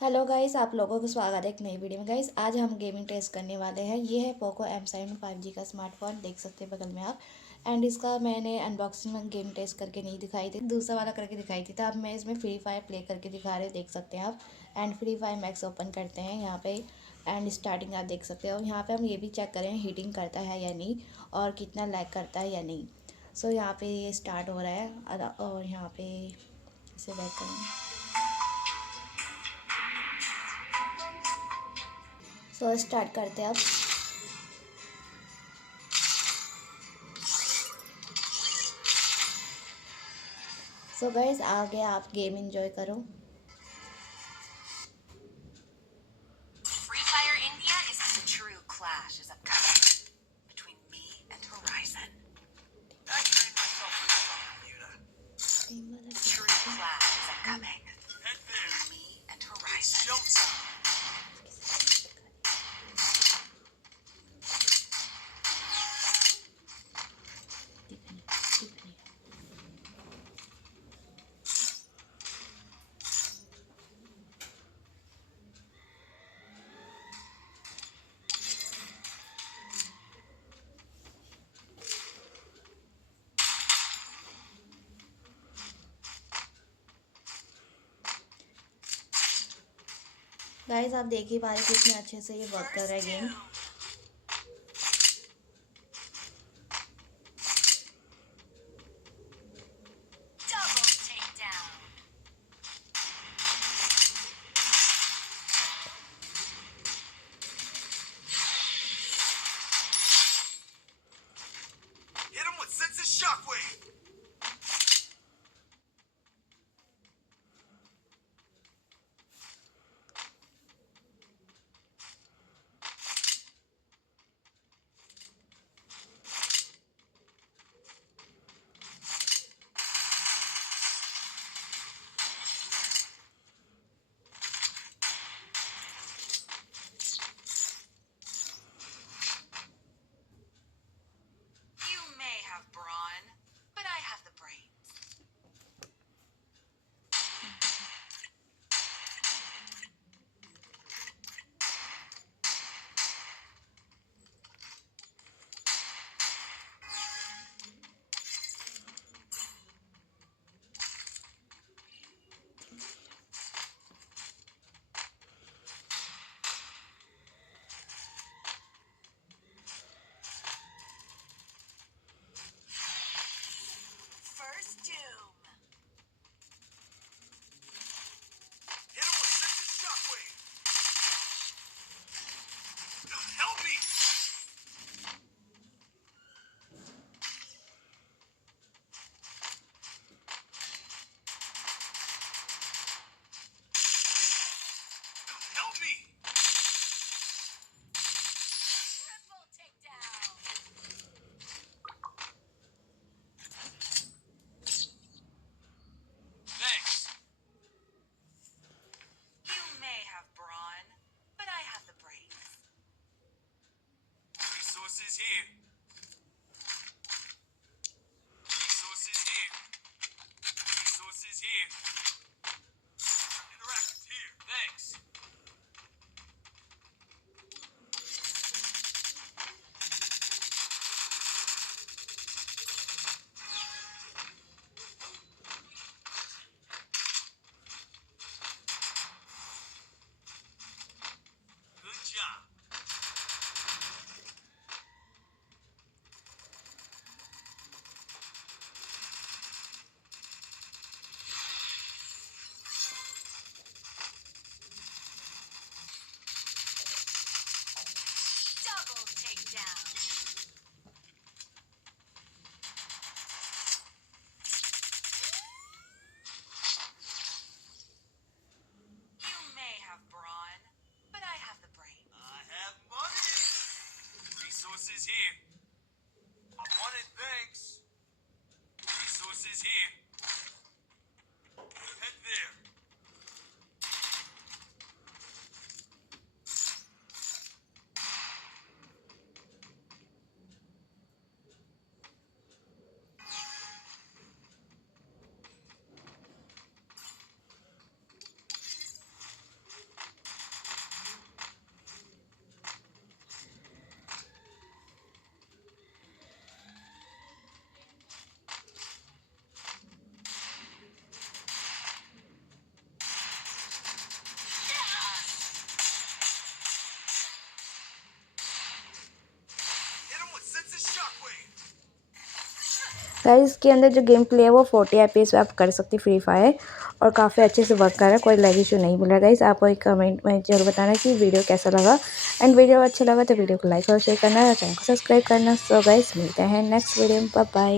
Hello guys, आप लोगों को स्वागत है एक नई वीडियो में। गाइस आज हम गेमिंग टेस्ट करने वाले हैं। ये है पोको M7 5G का स्मार्टफोन, देख सकते हैं बगल में आप। एंड इसका मैंने अनबॉक्सिंग में गेम टेस्ट करके नहीं दिखाई थी, दूसरा वाला करके दिखाई थी। तो अब मैं इसमें फ्री फायर प्ले करके दिखा रहे, देख सकते हैं आप। And free fire max open करते हैं यहाँ पे। एंड स्टार्टिंग आप देख सकते हो। यहाँ पे हम ये भी चेक करें हीटिंग करता है या नहीं, और कितना लैग करता है या नहीं। सो यहाँ पे ये स्टार्ट हो रहा है और यहाँ पे इसे बैक करेंगे। सो स्टार्ट करते हैं अब। सो गाइस आगे आप गेम एंजॉय करो। Free Fire India is the true clash is upcoming between me and Horizon. I trained myself for this on Bermuda. True clash is upcoming between me and Horizon. Showtime. Guys आप देख ही पा रहे कितने अच्छे से ये work कर रहा है game. Double takedown. Hit him with sense of shockwave. You may have brawn, but I have the brains. First doom. Hit him with sense of shockwave. Help me! Help me! Triple takedown. Thanks. You may have brawn, but I have the brains. Resources here. Resources here. Resources here. Interactions here. Thanks. Good job. Double takedown. You may have brawn, but I have the brains. I have money. Resources here. I wanted thanks. Resources here. Head there. Guys इसके अंदर जो game play है वो 40 FPS पे आप कर सकते हैं फ्री फायर, और काफ़ी अच्छे से वर्क कर रहा है, कोई लैग इशू नहीं मिल रहा है। गाइस आपको एक कमेंट में जरूर बताना कि वीडियो कैसा लगा, एंड वीडियो अच्छा लगा तो वीडियो को लाइक और शेयर करना, चैनल को सब्सक्राइब करना। सो गाइस मिलते हैं नेक्स्ट वीडियो में, बाय बाय।